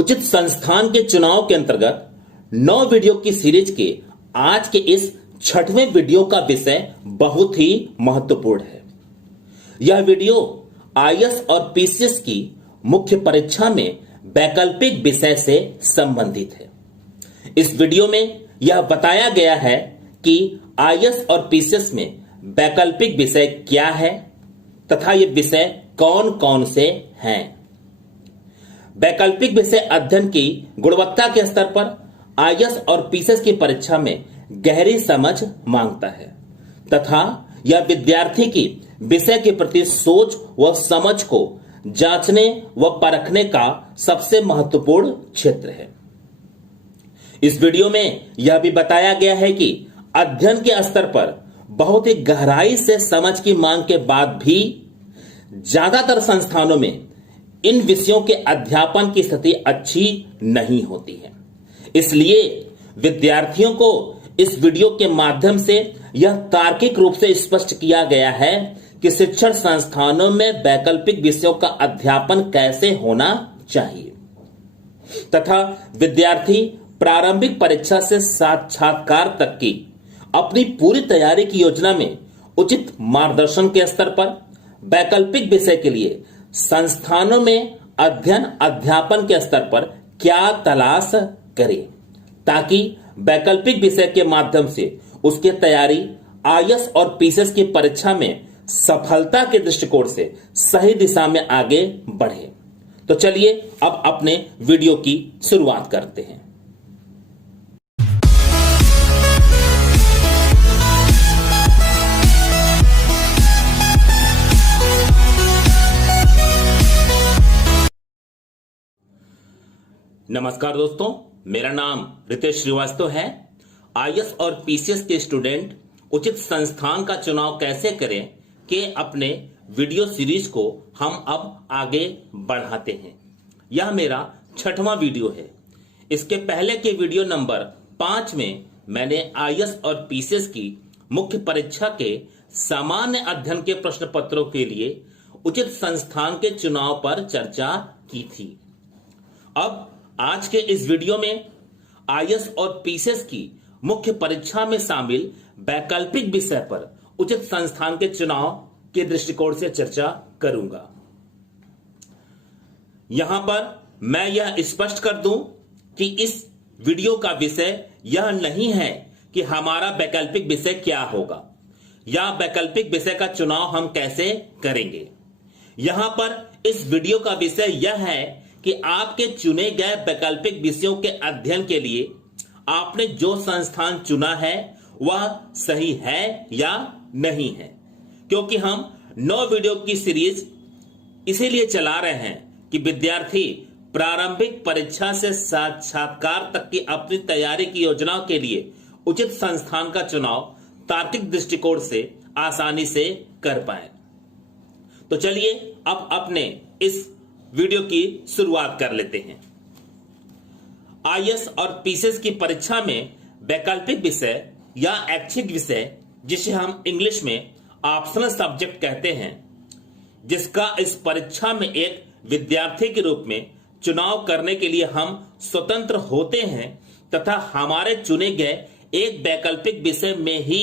उचित संस्थान के चुनाव के अंतर्गत 9 वीडियो की सीरीज के आज के इस 6वें वीडियो का विषय बहुत ही महत्वपूर्ण है। यह वीडियो आईएएस और पीसीएस की मुख्य परीक्षा में वैकल्पिक विषय से संबंधित है। इस वीडियो में यह बताया गया है कि आईएएस और पीसीएस में वैकल्पिक विषय क्या है तथा ये विषय कौन कौन से हैं। वैकल्पिक विषय अध्ययन की गुणवत्ता के स्तर पर आईएएस और पीसीएस की परीक्षा में गहरी समझ मांगता है तथा यह विद्यार्थी की विषय के प्रति सोच व समझ को जांचने व परखने का सबसे महत्वपूर्ण क्षेत्र है। इस वीडियो में यह भी बताया गया है कि अध्ययन के स्तर पर बहुत ही गहराई से समझ की मांग के बाद भी ज्यादातर संस्थानों में इन विषयों के अध्यापन की स्थिति अच्छी नहीं होती है। इसलिए विद्यार्थियों को इस वीडियो के माध्यम से यह तार्किक रूप से स्पष्ट किया गया है कि शिक्षण संस्थानों में वैकल्पिक विषयों का अध्यापन कैसे होना चाहिए तथा विद्यार्थी प्रारंभिक परीक्षा से साक्षात्कार तक की अपनी पूरी तैयारी की योजना में उचित मार्गदर्शन के स्तर पर वैकल्पिक विषय के लिए संस्थानों में अध्ययन अध्यापन के स्तर पर क्या तलाश करें ताकि वैकल्पिक विषय के माध्यम से उसकी तैयारी आईएएस और पीसीएस की परीक्षा में सफलता के दृष्टिकोण से सही दिशा में आगे बढ़े। तो चलिए अब अपने वीडियो की शुरुआत करते हैं। नमस्कार दोस्तों, मेरा नाम रितेश श्रीवास्तव है। आईएएस और पीसीएस के स्टूडेंट उचित संस्थान का चुनाव कैसे करें के अपने वीडियो सीरीज को हम अब आगे बढ़ाते हैं। यह मेरा 6वां वीडियो है। इसके पहले के वीडियो नंबर 5 में मैंने आईएएस और पीसीएस की मुख्य परीक्षा के सामान्य अध्ययन के प्रश्न पत्रों के लिए उचित संस्थान के चुनाव पर चर्चा की थी। अब आज के इस वीडियो में आईएएस और पीसीएस की मुख्य परीक्षा में शामिल वैकल्पिक विषय पर उचित संस्थान के चुनाव के दृष्टिकोण से चर्चा करूंगा। यहां पर मैं यह स्पष्ट कर दूं कि इस वीडियो का विषय यह नहीं है कि हमारा वैकल्पिक विषय क्या होगा या वैकल्पिक विषय का चुनाव हम कैसे करेंगे। यहां पर इस वीडियो का विषय यह है कि आपके चुने गए वैकल्पिक विषयों के अध्ययन के लिए आपने जो संस्थान चुना है वह सही है या नहीं है, क्योंकि हम 9 वीडियो की सीरीज इसीलिए चला रहे हैं कि विद्यार्थी प्रारंभिक परीक्षा से साक्षात्कार तक की अपनी तैयारी की योजनाओं के लिए उचित संस्थान का चुनाव तार्किक दृष्टिकोण से आसानी से कर पाए। तो चलिए अब अपने इस वीडियो की शुरुआत कर लेते हैं। आईएएस और पीसीएस की परीक्षा में वैकल्पिक विषय या ऐच्छिक विषय, जिसे हम इंग्लिश में ऑप्शनल सब्जेक्ट कहते हैं, जिसका इस परीक्षा में एक विद्यार्थी के रूप में चुनाव करने के लिए हम स्वतंत्र होते हैं तथा हमारे चुने गए एक वैकल्पिक विषय में ही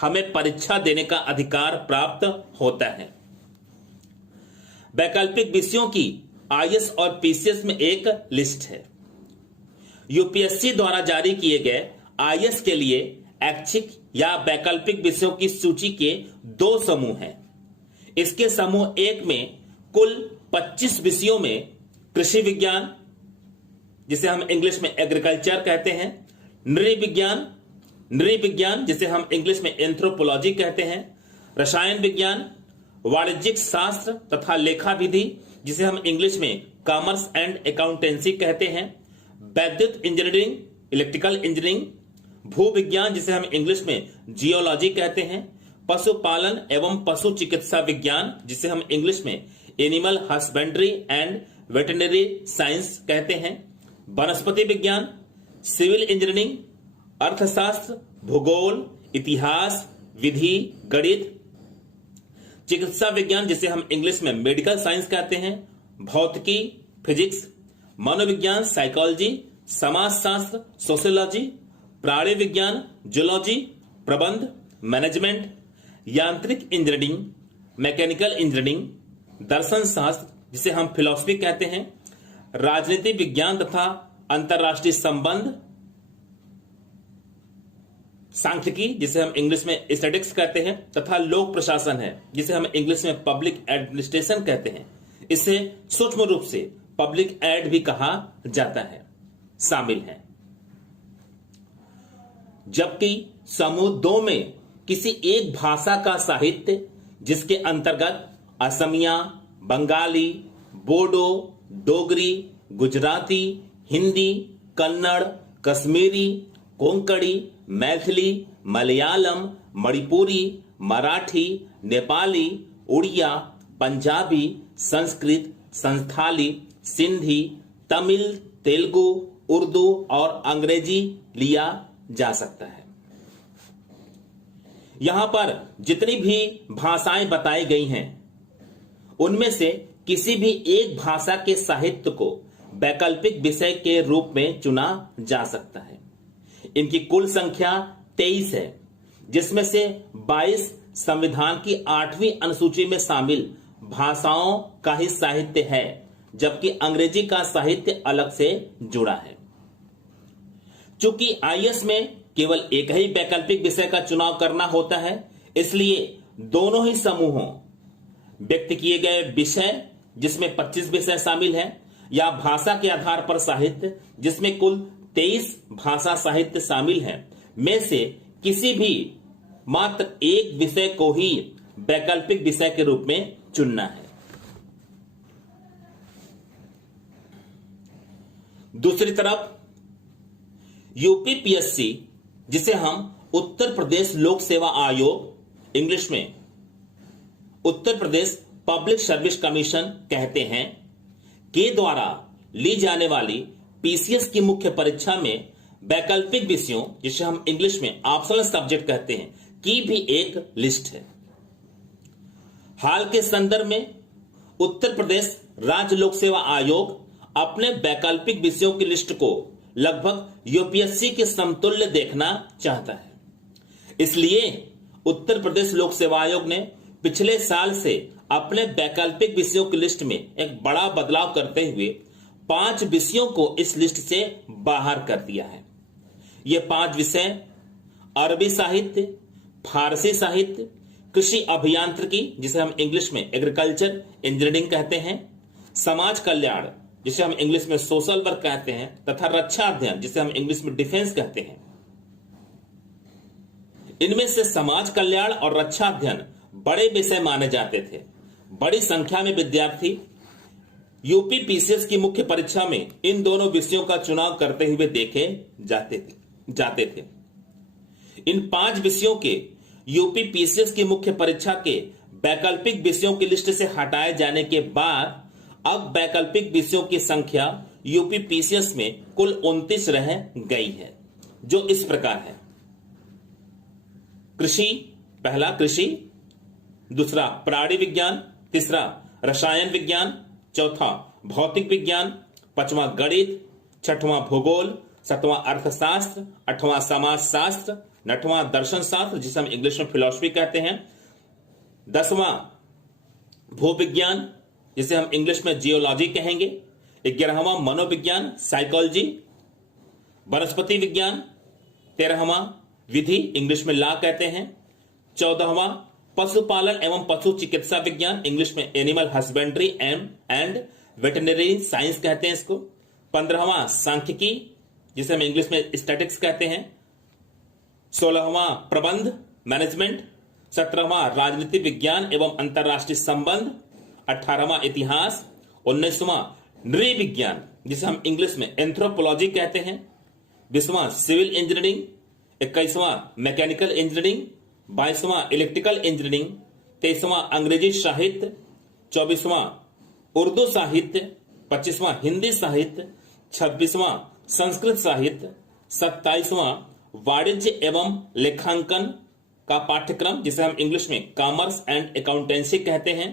हमें परीक्षा देने का अधिकार प्राप्त होता है। वैकल्पिक विषयों की आईएएस और पीसीएस में एक लिस्ट है। यूपीएससी द्वारा जारी किए गए आईएएस के लिए ऐच्छिक या वैकल्पिक विषयों की सूची के 2 समूह हैं। इसके समूह 1 में कुल 25 विषयों में कृषि विज्ञान, जिसे हम इंग्लिश में एग्रीकल्चर कहते हैं, नृविज्ञान जिसे हम इंग्लिश में एंथ्रोपोलॉजी कहते हैं, रसायन विज्ञान, वाणिज्यिक शास्त्र तथा लेखा विधि जिसे हम इंग्लिश में कॉमर्स एंड अकाउंटेंसी कहते हैं, वैद्युत इंजीनियरिंग, इलेक्ट्रिकल इंजीनियरिंग, भू विज्ञान जिसे हम इंग्लिश में जियोलॉजी कहते हैं, पशुपालन एवं पशु चिकित्सा विज्ञान जिसे हम इंग्लिश में animal husbandry and veterinary science कहते हैं, वनस्पति विज्ञान, सिविल इंजीनियरिंग, अर्थशास्त्र, भूगोल, इतिहास, विधि, गणित, चिकित्सा विज्ञान जिसे हम इंग्लिश में मेडिकल साइंस कहते हैं, भौतिकी, फिजिक्स, मनोविज्ञान साइकोलॉजी, समाजशास्त्र सोशियोलॉजी, प्राणी विज्ञान जूलॉजी, प्रबंध मैनेजमेंट, यांत्रिक इंजीनियरिंग, मैकेनिकल इंजीनियरिंग, दर्शन शास्त्र जिसे हम फिलॉसफी कहते हैं, राजनीति विज्ञान तथा अंतरराष्ट्रीय संबंध, सांख्यिकी जिसे हम इंग्लिश में स्टैटिस्टिक्स कहते हैं, तथा लोक प्रशासन है जिसे हम इंग्लिश में पब्लिक एडमिनिस्ट्रेशन कहते हैं। इसे सूक्ष्म रूप से पब्लिक एड भी कहा जाता है, शामिल है। जबकि समूह 2 में किसी एक भाषा का साहित्य जिसके अंतर्गत असमिया, बंगाली, बोडो, डोगरी, गुजराती, हिंदी, कन्नड़, कश्मीरी, कोंकणी, मैथिली, मलयालम, मणिपुरी, मराठी, नेपाली, उड़िया, पंजाबी, संस्कृत, संथाली, सिंधी, तमिल, तेलुगु, उर्दू और अंग्रेजी लिया जा सकता है। यहां पर जितनी भी भाषाएं बताई गई हैं उनमें से किसी भी एक भाषा के साहित्य को वैकल्पिक विषय के रूप में चुना जा सकता है। इनकी कुल संख्या 23 है, जिसमें से 22 संविधान की 8वीं अनुसूची में शामिल भाषाओं का ही साहित्य है, जबकि अंग्रेजी का साहित्य अलग से जुड़ा है। चूंकि आईएएस में केवल एक ही वैकल्पिक विषय का चुनाव करना होता है, इसलिए दोनों ही समूहों व्यक्त किए गए विषय जिसमें 25 विषय शामिल हैं या भाषा के आधार पर साहित्य जिसमें कुल 23 भाषा साहित्य शामिल हैं में से किसी भी मात्र एक विषय को ही वैकल्पिक विषय के रूप में चुनना है। दूसरी तरफ यूपीपीएससी जिसे हम उत्तर प्रदेश लोक सेवा आयोग, इंग्लिश में Uttar Pradesh public service commission कहते हैं, के द्वारा ली जाने वाली पीसीएस की मुख्य परीक्षा में वैकल्पिक विषयों जिसे हम इंग्लिश में ऑप्शनल सब्जेक्ट कहते हैं की भी एक लिस्ट है। हाल के संदर्भ में उत्तर प्रदेश राज्य लोक सेवा आयोग अपने वैकल्पिक विषयों की लिस्ट को लगभग यूपीएससी के समतुल्य देखना चाहता है। इसलिए उत्तर प्रदेश लोक सेवा आयोग ने पिछले साल से अपने वैकल्पिक विषयों की लिस्ट में एक बड़ा बदलाव करते हुए 5 विषयों को इस लिस्ट से बाहर कर दिया है। ये 5 विषय अरबी साहित्य, फारसी साहित्य, कृषि अभियांत्रिकी जिसे हम इंग्लिश में एग्रीकल्चर इंजीनियरिंग कहते हैं, समाज कल्याण जिसे हम इंग्लिश में सोशल वर्क कहते हैं, तथा रक्षा अध्ययन जिसे हम इंग्लिश में डिफेंस कहते हैं। इनमें से समाज कल्याण और रक्षा अध्ययन बड़े विषय माने जाते थे। बड़ी संख्या में विद्यार्थी यूपीपीसीएस की मुख्य परीक्षा में इन दोनों विषयों का चुनाव करते हुए देखे जाते थे। इन 5 विषयों के यूपीपीसीएस की मुख्य परीक्षा के वैकल्पिक विषयों की लिस्ट से हटाए जाने के बाद अब वैकल्पिक विषयों की संख्या यूपीपीसीएस में कुल 29 रह गई है, जो इस प्रकार है। कृषि, पहला कृषि, दूसरा प्राणी विज्ञान, तीसरा रसायन विज्ञान, चौथा भौतिक विज्ञान, पांचवा गणित, छठवां भूगोल, सातवां अर्थशास्त्र, आठवां समाजशास्त्र, नठवां दर्शन शास्त्र जिसे हम इंग्लिश में फिलॉसफी कहते हैं, 10वां भूविज्ञान जिसे हम इंग्लिश में जियोलॉजी कहेंगे, 11वां मनोविज्ञान साइकोलॉजी, वनस्पति विज्ञान, 13वां विधि इंग्लिश में लॉ कहते हैं, 14वां पशुपालन एवं पशु चिकित्सा विज्ञान इंग्लिश में animal husbandry and veterinary science कहते हैं इसको, 15वां सांख्यिकी जिसे हम इंग्लिश में स्टैटिस्टिक्स कहते हैं, 16वां प्रबंध मैनेजमेंट, 17वां राजनीति विज्ञान एवं अंतरराष्ट्रीय संबंध, 18वां इतिहास, 19वां नृविज्ञान जिसे हम इंग्लिश में एंथ्रोपोलॉजी कहते हैं, 20वां सिविल इंजीनियरिंग, 21वां मैकेनिकल इंजीनियरिंग, 22वां इलेक्ट्रिकल इंजीनियरिंग, 23वां अंग्रेजी साहित्य, 24वां उर्दू साहित्य, 25वां हिंदी साहित्य, 26वां संस्कृत साहित्य, 27वां वाणिज्य एवं लेखांकन का पाठ्यक्रम जिसे हम इंग्लिश में कॉमर्स एंड अकाउंटेंसी कहते हैं,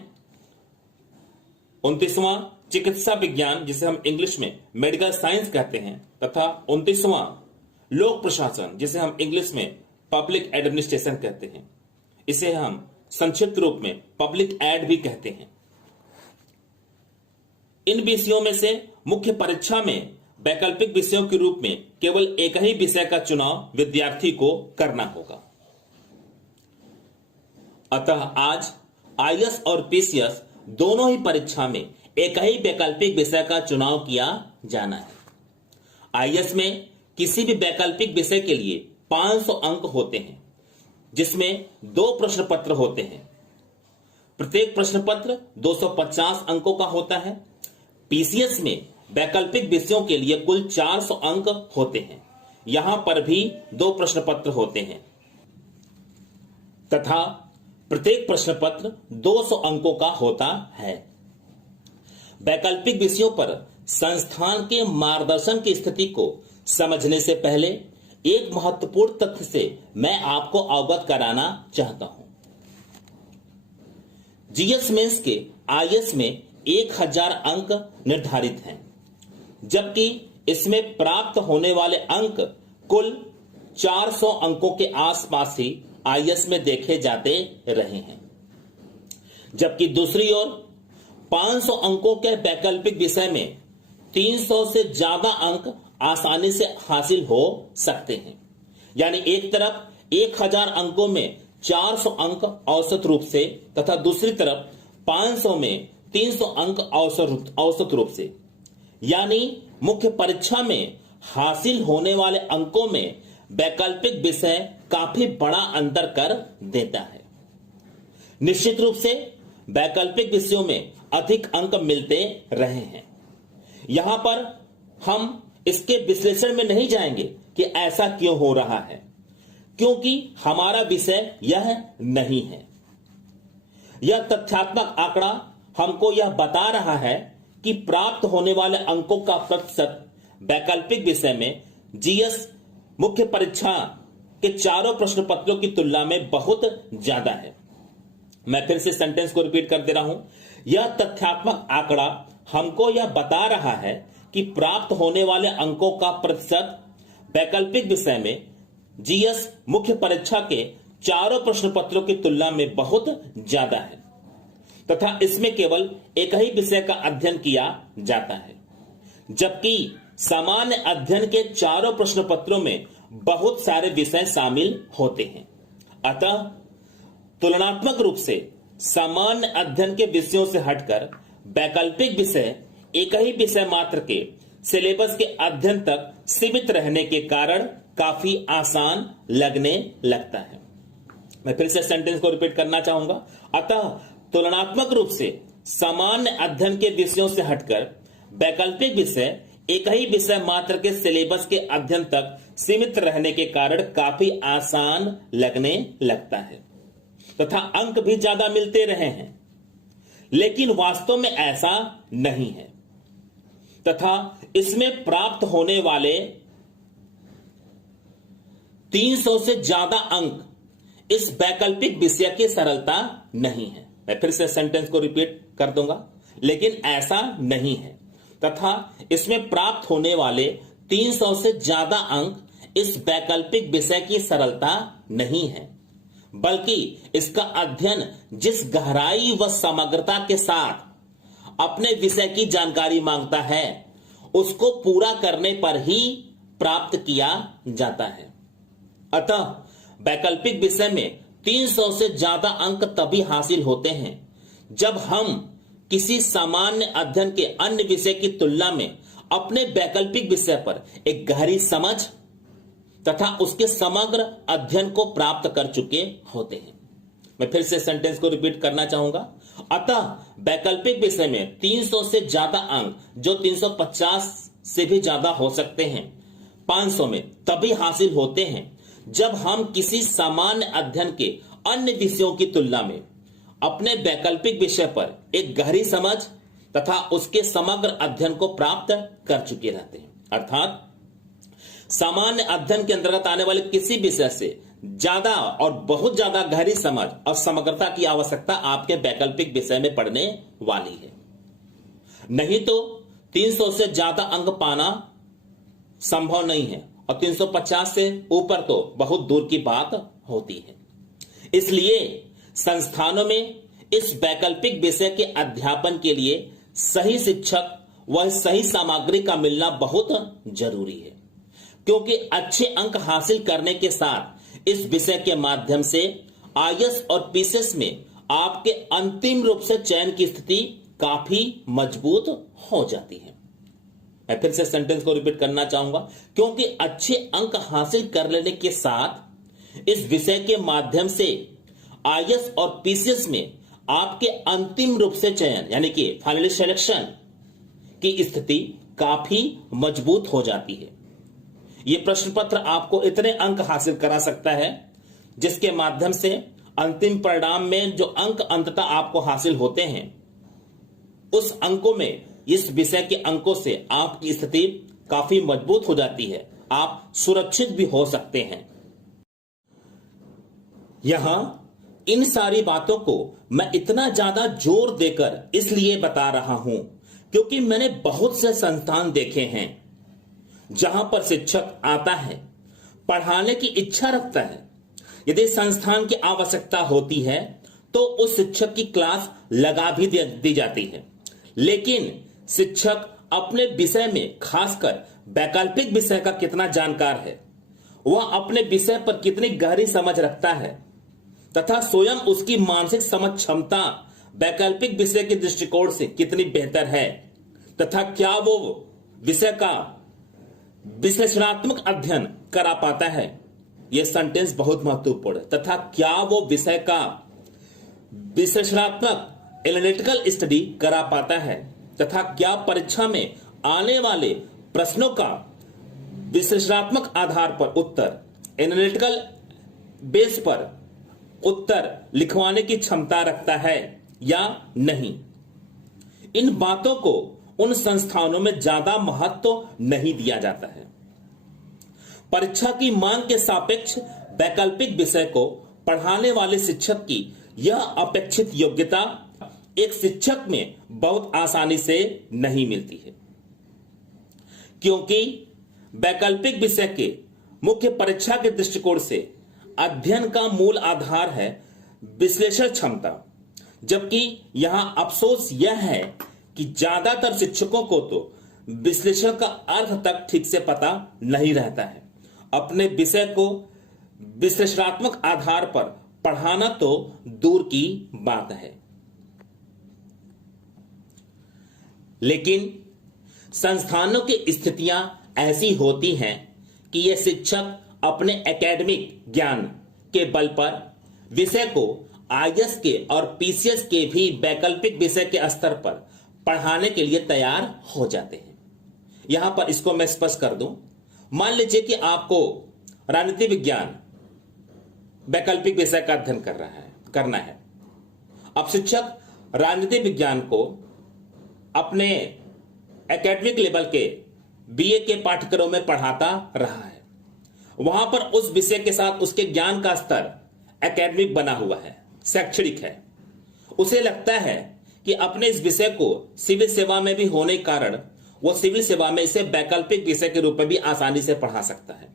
29वां चिकित्सा विज्ञान जिसे हम इंग्लिश में मेडिकल साइंस कहते हैं, तथा 29वां लोक प्रशासन जिसे हम इंग्लिश में पब्लिक एडमिनिस्ट्रेशन कहते हैं। इसे हम संक्षिप्त रूप में पब्लिक एड भी कहते हैं। इन विषयों में से मुख्य परीक्षा में वैकल्पिक विषयों के रूप में केवल एक ही विषय का चुनाव विद्यार्थी को करना होगा। अतः आज आईएएस और पीसीएस दोनों ही परीक्षा में एक ही वैकल्पिक विषय का चुनाव किया जाना है। आईएएस में किसी भी वैकल्पिक विषय के लिए 500 अंक होते हैं, जिसमें 2 प्रश्न पत्र होते हैं। प्रत्येक प्रश्न पत्र 250 अंकों का होता है। पीसीएस में वैकल्पिक विषयों के लिए कुल 400 अंक होते हैं। यहां पर भी 2 प्रश्न पत्र होते हैं तथा प्रत्येक प्रश्न पत्र 200 अंकों का होता है। वैकल्पिक विषयों पर संस्थान के मार्गदर्शन की स्थिति को समझने से पहले एक महत्वपूर्ण तथ्य से मैं आपको अवगत कराना चाहता हूं। जीएस मेंस के आईएएस में 1000 अंक निर्धारित हैं, जबकि इसमें प्राप्त होने वाले अंक कुल 400 अंकों के आसपास ही आईएएस में देखे जाते रहे हैं। जबकि दूसरी ओर 500 अंकों के वैकल्पिक विषय में 300 से ज्यादा अंक आसानी से हासिल हो सकते हैं। यानी एक तरफ 1000 अंकों में 400 अंक औसत रूप से तथा दूसरी तरफ 500 में 300 अंक औसत रूप से। यानी मुख्य परीक्षा में हासिल होने वाले अंकों में वैकल्पिक विषय काफी बड़ा अंतर कर देता है। निश्चित रूप से वैकल्पिक विषयों में अधिक अंक मिलते रहे हैं। यहां पर हम इसके विश्लेषण में नहीं जाएंगे कि ऐसा क्यों हो रहा है, क्योंकि हमारा विषय यह नहीं है। यह तथ्यात्मक आंकड़ा हमको यह बता रहा है कि प्राप्त होने वाले अंकों का प्रतिशत वैकल्पिक विषय में जीएस मुख्य परीक्षा के चारों प्रश्न पत्रों की तुलना में बहुत ज्यादा है। मैं फिर से सेंटेंस को रिपीट कर दे रहा हूं। यह तथ्यात्मक आंकड़ा हमको यह बता रहा है कि प्राप्त होने वाले अंकों का प्रतिशत वैकल्पिक विषय में जीएस मुख्य परीक्षा के चारों प्रश्न पत्रों की तुलना में बहुत ज्यादा है तथा इसमें केवल एक ही विषय का अध्ययन किया जाता है, जबकि सामान्य अध्ययन के चारों प्रश्न पत्रों में बहुत सारे विषय शामिल होते हैं। अतः तुलनात्मक रूप से सामान्य अध्ययन के विषयों से हटकर वैकल्पिक विषय एक ही विषय मात्र के सिलेबस के अध्ययन तक सीमित रहने के कारण काफी आसान लगने लगता है। मैं फिर से सेंटेंस को रिपीट करना चाहूंगा। अतः तुलनात्मक रूप से सामान्य अध्ययन के विषयों से हटकर वैकल्पिक विषय एक ही विषय मात्र के सिलेबस के अध्ययन तक सीमित रहने के कारण काफी आसान लगने लगता है तथा अंक भी ज्यादा मिलते रहे हैं, लेकिन वास्तव में ऐसा नहीं है तथा इसमें प्राप्त होने वाले 300 से ज्यादा अंक इस वैकल्पिक विषय की सरलता नहीं है। मैं फिर से सेंटेंस को रिपीट कर दूंगा, लेकिन ऐसा नहीं है तथा इसमें प्राप्त होने वाले 300 से ज्यादा अंक इस वैकल्पिक विषय की सरलता नहीं है, बल्कि इसका अध्ययन जिस गहराई व समग्रता के साथ अपने विषय की जानकारी मांगता है, उसको पूरा करने पर ही प्राप्त किया जाता है। अतः वैकल्पिक विषय में 300 से ज्यादा अंक तभी हासिल होते हैं जब हम किसी सामान्य अध्ययन के अन्य विषय की तुलना में अपने वैकल्पिक विषय पर एक गहरी समझ तथा उसके समग्र अध्ययन को प्राप्त कर चुके होते हैं। मैं फिर से सेंटेंस को रिपीट करना चाहूंगा। अतः वैकल्पिक विषय में 300 से ज्यादा अंक, जो 350 से भी ज्यादा हो सकते हैं, 500 में तभी हासिल होते हैं जब हम किसी सामान्य अध्ययन के अन्य विषयों की तुलना में अपने वैकल्पिक विषय पर एक गहरी समझ तथा उसके समग्र अध्ययन को प्राप्त कर चुके रहते हैं। अर्थात सामान्य अध्ययन के अंतर्गत आने वाले किसी विषय से ज्यादा और बहुत ज्यादा गहरी समझ और समग्रता की आवश्यकता आपके वैकल्पिक विषय में पड़ने वाली है। नहीं तो 300 से ज्यादा अंक पाना संभव नहीं है और 350 से ऊपर तो बहुत दूर की बात होती है। इसलिए संस्थानों में इस वैकल्पिक विषय के अध्यापन के लिए सही शिक्षक व सही सामग्री का मिलना बहुत जरूरी है, क्योंकि अच्छे अंक हासिल करने के साथ इस विषय के माध्यम से आईएएस और पीसीएस में आपके अंतिम रूप से चयन की स्थिति काफी मजबूत हो जाती है। मैं फिर से सेंटेंस को रिपीट करना चाहूंगा, क्योंकि अच्छे अंक हासिल कर लेने के साथ इस विषय के माध्यम से आईएएस और पीसीएस में आपके अंतिम रूप से चयन यानी कि फाइनली सिलेक्शन की स्थिति काफी मजबूत हो जाती है। यह प्रश्न पत्र आपको इतने अंक हासिल करा सकता है जिसके माध्यम से अंतिम परिणाम में जो अंक अंततः आपको हासिल होते हैं, उस अंकों में इस विषय के अंकों से आपकी स्थिति काफी मजबूत हो जाती है, आप सुरक्षित भी हो सकते हैं। यहां इन सारी बातों को मैं इतना ज्यादा जोर देकर इसलिए बता रहा हूं क्योंकि मैंने बहुत से संस्थान देखे हैं जहां पर शिक्षक आता है, पढ़ाने की इच्छा रखता है, यदि संस्थान की आवश्यकता होती है तो उस शिक्षक की क्लास लगा भी दी जाती है, लेकिन शिक्षक अपने विषय में खासकर वैकल्पिक विषय का कितना जानकार है, वह अपने विषय पर कितनी गहरी समझ रखता है तथा स्वयं उसकी मानसिक समझ क्षमता वैकल्पिक विषय के दृष्टिकोण से कितनी बेहतर है तथा क्या वो विषय का विश्लेषणात्मक अध्ययन करा पाता है। यह सेंटेंस बहुत महत्वपूर्ण है। तथा क्या वो विषय का विश्लेषणात्मक एनालिटिकल स्टडी करा पाता है तथा क्या परीक्षा में आने वाले प्रश्नों का विश्लेषणात्मक आधार पर उत्तर एनालिटिकल बेस पर उत्तर लिखवाने की क्षमता रखता है या नहीं। इन बातों को उन संस्थानों में ज्यादा महत्व नहीं दिया जाता है। परीक्षा की मांग के सापेक्ष वैकल्पिक विषय को पढ़ाने वाले शिक्षक की यह अपेक्षित योग्यता एक शिक्षक में बहुत आसानी से नहीं मिलती है, क्योंकि वैकल्पिक विषय के मुख्य परीक्षा के दृष्टिकोण से अध्ययन का मूल आधार है विश्लेषण क्षमता, जबकि यहां अफसोस यह है कि ज्यादातर शिक्षकों को तो विश्लेषण का अर्थ तक ठीक से पता नहीं रहता है। अपने विषय को विश्लेषणात्मक आधार पर पढ़ाना तो दूर की बात है। लेकिन संस्थानों की स्थितियां ऐसी होती हैं कि ये शिक्षक अपने एकेडमिक ज्ञान के बल पर विषय को आईएएस के और पीसीएस के भी वैकल्पिक विषय के स्तर पर पढ़ाने के लिए तैयार हो जाते हैं। यहां पर इसको मैं स्पष्ट कर दूं, मान लीजिए कि आपको राजनीति विज्ञान वैकल्पिक विषय का अध्ययन करना है। अब शिक्षक राजनीति विज्ञान को अपने एकेडमिक लेवल के बीए के पाठ्यक्रम में पढ़ाता रहा है। वहां पर उस विषय के साथ उसके ज्ञान का स्तर एकेडमिक बना हुआ है, शैक्षणिक है। उसे लगता है कि अपने इस विषय को सिविल सेवा में भी होने के कारण वह सिविल सेवा में इसे वैकल्पिक विषय के रूप में भी आसानी से पढ़ा सकता है,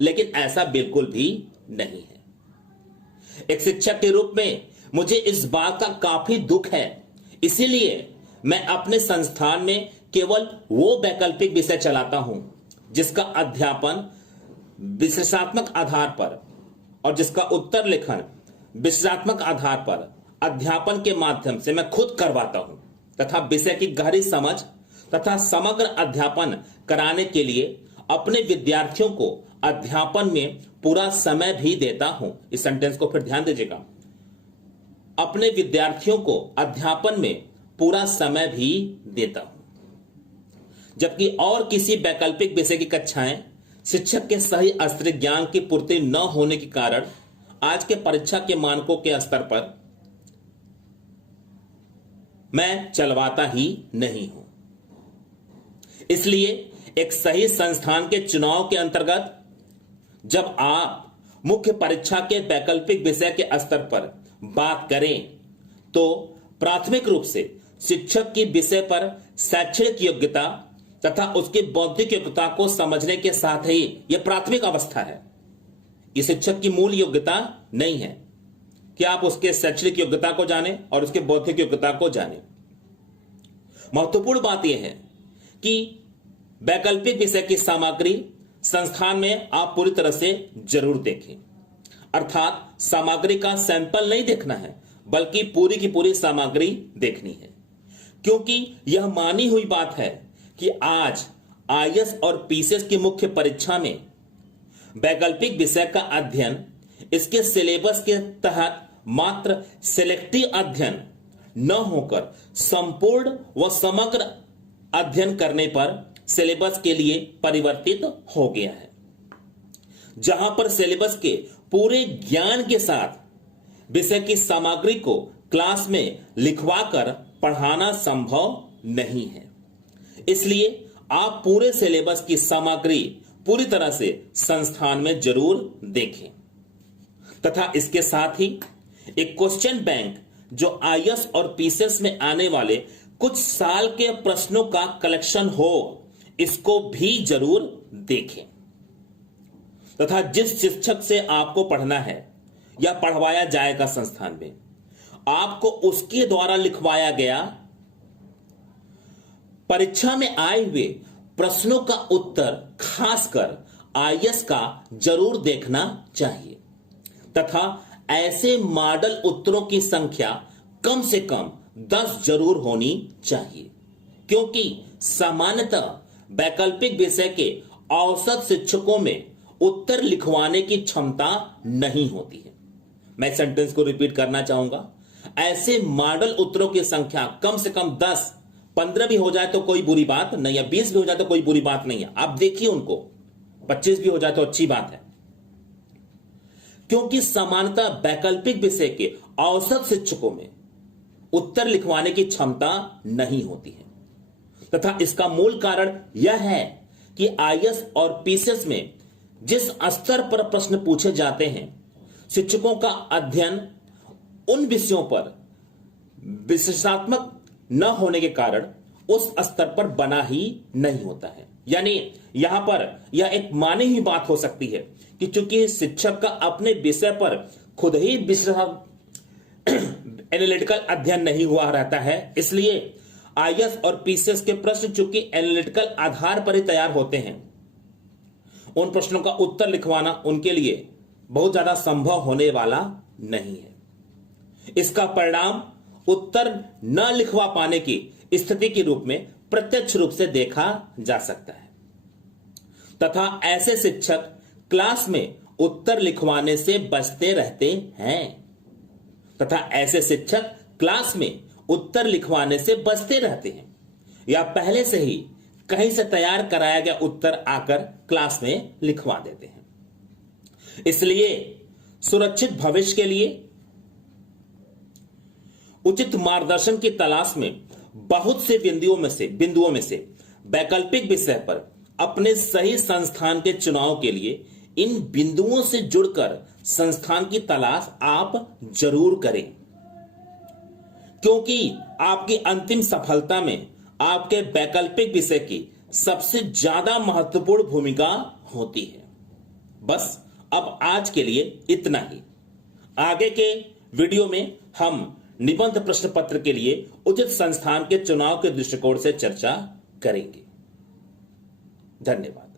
लेकिन ऐसा बिल्कुल भी नहीं है। एक शिक्षक के रूप में मुझे इस बात का काफी दुख है, इसीलिए मैं अपने संस्थान में केवल वो वैकल्पिक विषय चलाता हूं जिसका अध्यापन विश्लेषणात्मक आधार पर और जिसका उत्तर लेखन विश्लेषणात्मक आधार पर अध्यापन के माध्यम से मैं खुद करवाता हूं तथा विषय की गहरी समझ तथा समग्र अध्यापन कराने के लिए अपने विद्यार्थियों को अध्यापन में पूरा समय भी देता हूं। इस सेंटेंस को फिर ध्यान दीजिएगा, अपने विद्यार्थियों को अध्यापन में पूरा समय भी देता हूं। जबकि और किसी वैकल्पिक विषय की कक्षाएं शिक्षक के सही अस्त्र ज्ञान की पूर्ति न होने के कारण आज के परीक्षा के मानकों के स्तर पर मैं चलवाता ही नहीं हूं। इसलिए एक सही संस्थान के चुनाव के अंतर्गत जब आप मुख्य परीक्षा के वैकल्पिक विषय के स्तर पर बात करें तो प्राथमिक रूप से शिक्षक की विषय पर शैक्षणिक योग्यता तथा उसकी बौद्धिक योग्यता को समझने के साथ ही यह प्राथमिक अवस्था है। यह शिक्षक की मूल योग्यता नहीं है कि आप उसके शैक्षणिक योग्यता को जानें और उसके बौद्धिक योग्यता को जानें। महत्वपूर्ण बात यह है कि वैकल्पिक विषय की सामग्री संस्थान में आप पूरी तरह से जरूर देखें, अर्थात सामग्री का सैंपल नहीं देखना है बल्कि पूरी की पूरी सामग्री देखनी है, क्योंकि यह मानी हुई बात है कि आज आईएएस और पीसीएस की मुख्य परीक्षा में वैकल्पिक विषय का अध्ययन इसके सिलेबस के तहत मात्र सिलेक्टिव अध्ययन न होकर संपूर्ण व समग्र अध्ययन करने पर सिलेबस के लिए परिवर्तित हो गया है, जहां पर सिलेबस के पूरे ज्ञान के साथ विषय की सामग्री को क्लास में लिखवाकर पढ़ाना संभव नहीं है। इसलिए आप पूरे सिलेबस की सामग्री पूरी तरह से संस्थान में जरूर देखें तथा इसके साथ ही एक क्वेश्चन बैंक जो आईएएस और पीसीएस में आने वाले कुछ साल के प्रश्नों का कलेक्शन हो, इसको भी जरूर देखें तथा जिस शिक्षक से आपको पढ़ना है या पढ़वाया जाएगा संस्थान में, आपको उसके द्वारा लिखवाया गया परीक्षा में आए हुए प्रश्नों का उत्तर खासकर आईएएस का जरूर देखना चाहिए तथा ऐसे मॉडल उत्तरों की संख्या कम से कम 10 जरूर होनी चाहिए, क्योंकि सामान्यतः वैकल्पिक विषय के औसत शिक्षकों में उत्तर लिखवाने की क्षमता नहीं होती है। मैं सेंटेंस को रिपीट करना चाहूंगा, ऐसे मॉडल उत्तरों की संख्या कम से कम 10, 15 भी हो जाए तो कोई बुरी बात नहीं है, 20 भी हो जाए तो कोई बुरी बात नहीं है, आप देखिए उनको, 25 भी हो जाए तो अच्छी बात है, क्योंकि सामान्यतः वैकल्पिक विषय के औसत शिक्षकों में उत्तर लिखवाने की क्षमता नहीं होती है तथा इसका मूल कारण यह है कि आईएएस और पीसीएस में जिस स्तर पर प्रश्न पूछे जाते हैं, शिक्षकों का अध्ययन उन विषयों पर विशेषात्मक न होने के कारण उस स्तर पर बना ही नहीं होता है। यानी यहां पर यह एक मानी हुई बात हो सकती है कि चूंकि शिक्षक का अपने विषय पर खुद ही एनालिटिकल अध्ययन नहीं हुआ रहता है, इसलिए आईएएस और पीसीएस के प्रश्न चूंकि एनालिटिकल आधार पर ही तैयार होते हैं, उन प्रश्नों का उत्तर लिखवाना उनके लिए बहुत ज्यादा संभव होने वाला नहीं है। इसका परिणाम उत्तर न लिखवा पाने की स्थिति के रूप में प्रत्यक्ष रूप से देखा जा सकता है तथा ऐसे शिक्षक क्लास में उत्तर लिखवाने से बचते रहते हैं तथा ऐसे शिक्षक क्लास में उत्तर लिखवाने से बचते रहते हैं या पहले से ही कहीं से तैयार कराया गया उत्तर आकर क्लास में लिखवा देते हैं। इसलिए सुरक्षित भविष्य के लिए उचित मार्गदर्शन की तलाश में बहुत से बिंदुओं में से वैकल्पिक विषय पर अपने सही संस्थान के चुनाव के लिए इन बिंदुओं से जुड़कर संस्थान की तलाश आप जरूर करें, क्योंकि आपकी अंतिम सफलता में आपके वैकल्पिक विषय की सबसे ज्यादा महत्वपूर्ण भूमिका होती है। बस अब आज के लिए इतना ही। आगे के वीडियो में हम निबंध प्रश्न पत्र के लिए उचित संस्थान के चुनाव के दृष्टिकोण से चर्चा करेंगे। धन्यवाद।